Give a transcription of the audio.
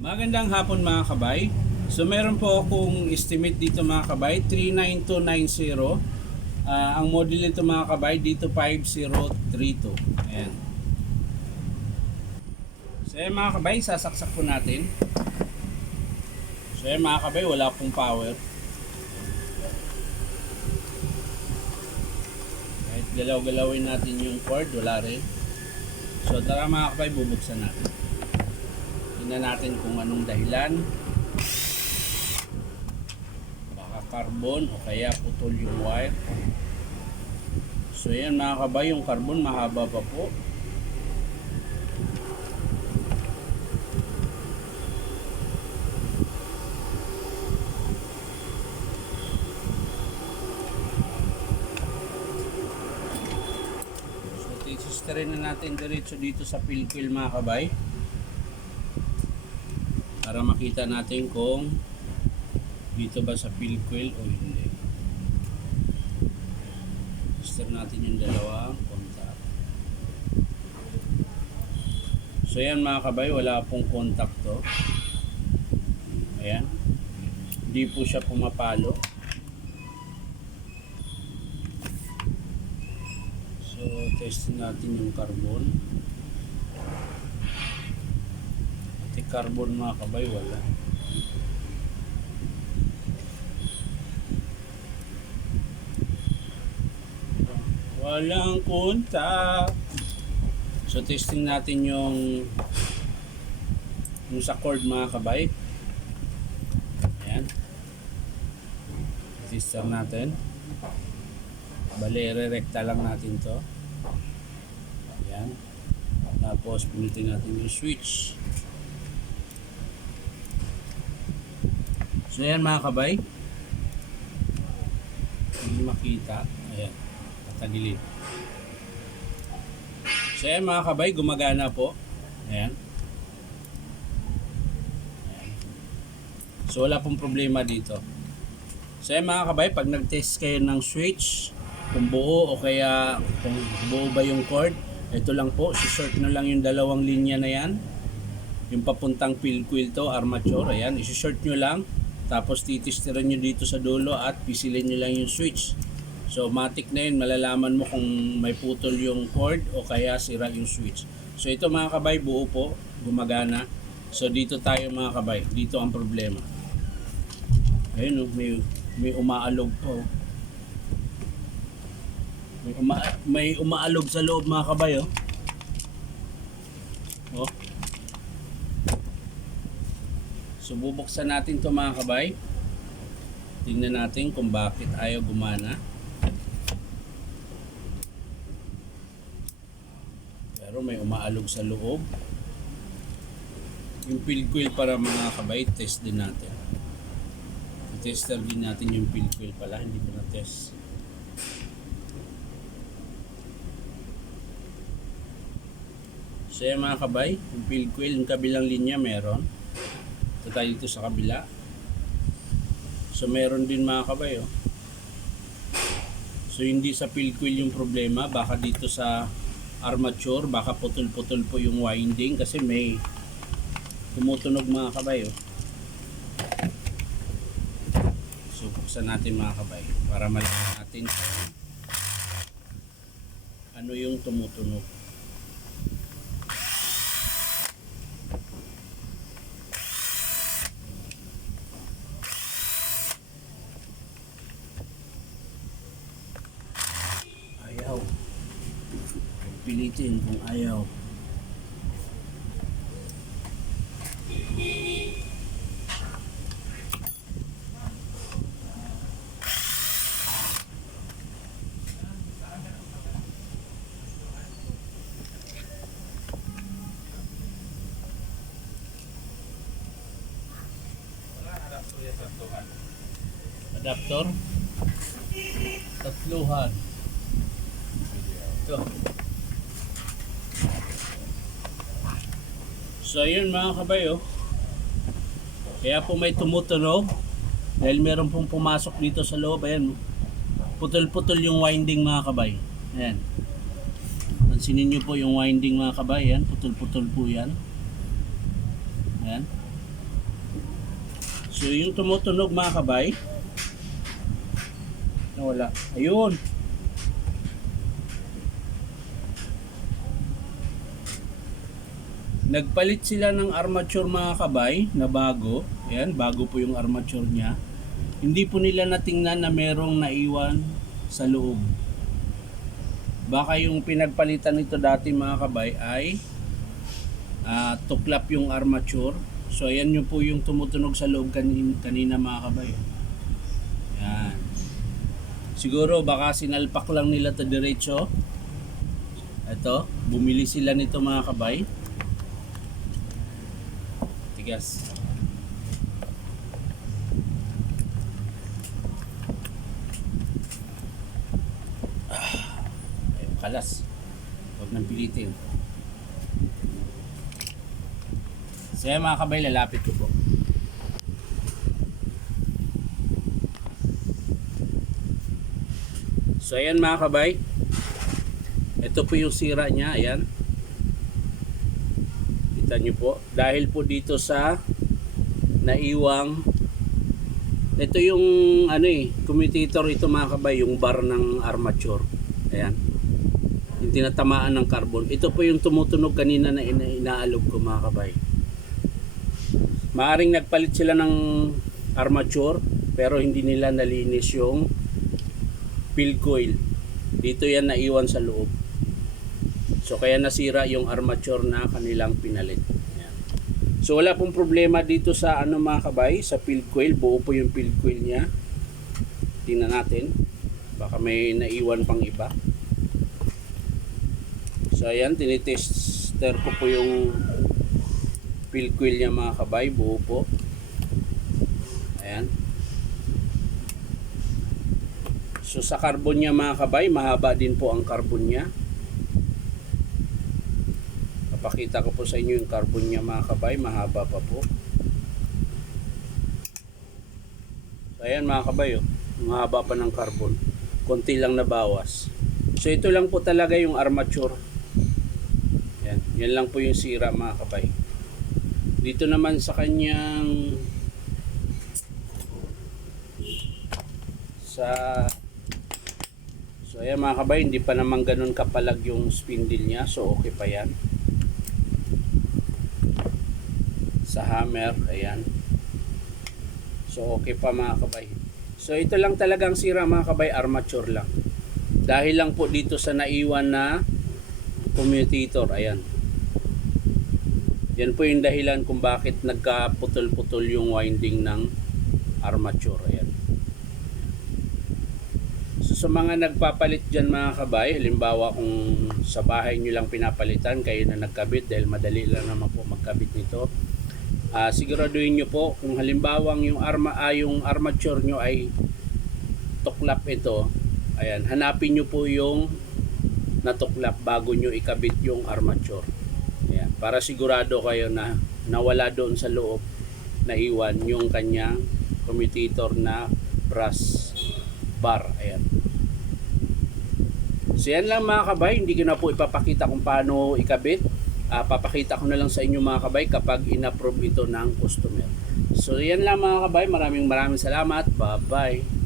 Magandang hapon mga kabay. So meron po akong estimate dito mga kabay, 39290. Ang model nito mga kabay dito 5032. Ayan. So ayan mga kabay, sasaksak po natin. So ayan mga kabay, wala pong power. Kahit galaw-galawin natin yung cord, wala rin. So tara mga kabay, bubuksan natin. Tingnan natin kung anong dahilan. Baka carbon o kaya putol yung wire. So yan mga kabay, yung carbon mahaba pa po. So tisisterin na natin diretso dito sa pilquil mga kabay, para makita natin kung dito ba sa pilquil o hindi. Tester natin yung dalawang contact. So yan mga kabay, wala pong contact to. Ayan, hindi po siya pumapalo. So test natin yung carbon. Pati carbon mga kabay, wala. Walang contact. So testing natin yung sa cord mga kabay. Ayan. Tester natin. Bale, re-recta lang natin to. Ayan. Tapos pinitin natin yung switch. So ayan mga kabay. Hindi makita. Ayan. Tagilid. So ayan mga kabay, gumagana po. Ayan. Ayan. So wala pong problema dito. So ayan mga kabay, pag nag-test kayo ng switch, kung buo o kaya kung buo ba yung cord, ito lang po, short na lang yung dalawang linya na yan. Yung papuntang pilquil to, armature, ayan, isi-short nyo lang. Tapos titistiran nyo dito sa dulo at pisilin nyo lang yung switch. So matik na yun, malalaman mo kung may putol yung cord o kaya sira yung switch. So ito mga kabay, buo po, gumagana. So dito tayo mga kabay, dito ang problema. Ayun oh, may umaalog po. May umaalog sa loob mga kabay oh. Oh. So bubuksan natin to mga kabay. Tingnan natin kung bakit ayaw gumana. Pero may umaalog sa loob. Yung pilquil para mga kabay, test din natin. I-tester din natin yung pilquil pala, hindi ko na-test. So yan mga kabay, yung pilquil, yung kabilang linya meron. Ito tayo dito sa kabila. So meron din mga kabay oh. So hindi sa pilquil yung problema, baka dito sa armature, baka putol-putol po yung winding kasi may tumutunog mga kabay oh. So buksan natin mga kabay para malaman natin ano yung tumutunog. Ayaw. Pilitin kung ayaw. Adapter tatluhan. Ito. So ayun mga kabay oh. Kaya po may tumutunog dahil meron pong pumasok dito sa loob. Ayan, putol-putol yung winding mga kabay. Ayan. Pansinin nyo po yung winding mga kabay. Ayan, putol-putol po yan. Ayan. So yung tumutunog mga kabay, nawala. Ayun. Nagpalit sila ng armature mga kabay na bago. Ayan, bago po yung armature niya. Hindi po nila natingnan na merong naiwan sa loob. Baka yung pinagpalitan nito dati mga kabay ay tuklap yung armature. So ayan yung po yung tumutunog sa loob kanina mga kabay. Yan. Siguro baka sinalpak lang nila to diretso. Ito, bumili sila nito mga kabay. Tigas. Ayun, kalas. Huwag nang pilitin. So yan mga kabay, lalapit ko po. So ayan mga kabay, ito po yung sira niya. Ayan, kita nyo po, dahil po dito sa naiwang, ito yung commutator ito mga kabay, yung bar ng armature. Ayan, yung tinatamaan ng carbon. Ito po yung tumutunog kanina na inaalog ko mga kabay. Maaring nagpalit sila ng armature pero hindi nila nalinis yung field coil. Dito yan naiwan sa loob. So kaya nasira yung armature na kanilang pinalit. Ayan. So wala pong problema dito sa mga kabay, sa field coil. Buo po yung field coil niya. Tingnan natin. Baka may naiwan pang iba. So ayan, tinitester ko po yung field coil niya mga kabay, buo po. Ayan. So sa carbon niya mga kabay, mahaba din po ang carbon niya. Papakita ko po sa inyo yung carbon niya mga kabay, mahaba pa po. So ayan mga kabay, mahaba pa ng carbon. Konti lang nabawas. So ito lang po talaga yung armature. Ayan, yan lang po yung sira mga kabay. Dito naman sa kanyang so ayan mga kabay, hindi pa naman ganun kapalag yung spindle niya, so okay pa yan. Sa hammer, ayan, so okay pa mga kabay. So ito lang talagang sira mga kabay, armature lang, dahil lang po dito sa naiwan na commutator. Ayan, yan po yung dahilan kung bakit nagkaputol-putol yung winding ng armature. Ayan. So sa mga nagpapalit dyan mga kabay, halimbawa kung sa bahay nyo lang pinapalitan, kayo na nagkabit, dahil madali lang naman po magkabit nito, siguraduhin nyo po kung halimbawa yung armature nyo ay tuklap ito. Ayan, hanapin nyo po yung natuklap bago nyo ikabit yung armature. Ayan, para sigurado kayo na nawala doon sa loob, naiwan yung kanyang commutator na brass bar. Ayan. So yan lang mga kabay, hindi ko na po ipapakita kung paano ikabit. Papakita ko na lang sa inyo mga kabay kapag in-approve ito ng customer. So yan lang mga kabay, maraming salamat. Bye bye.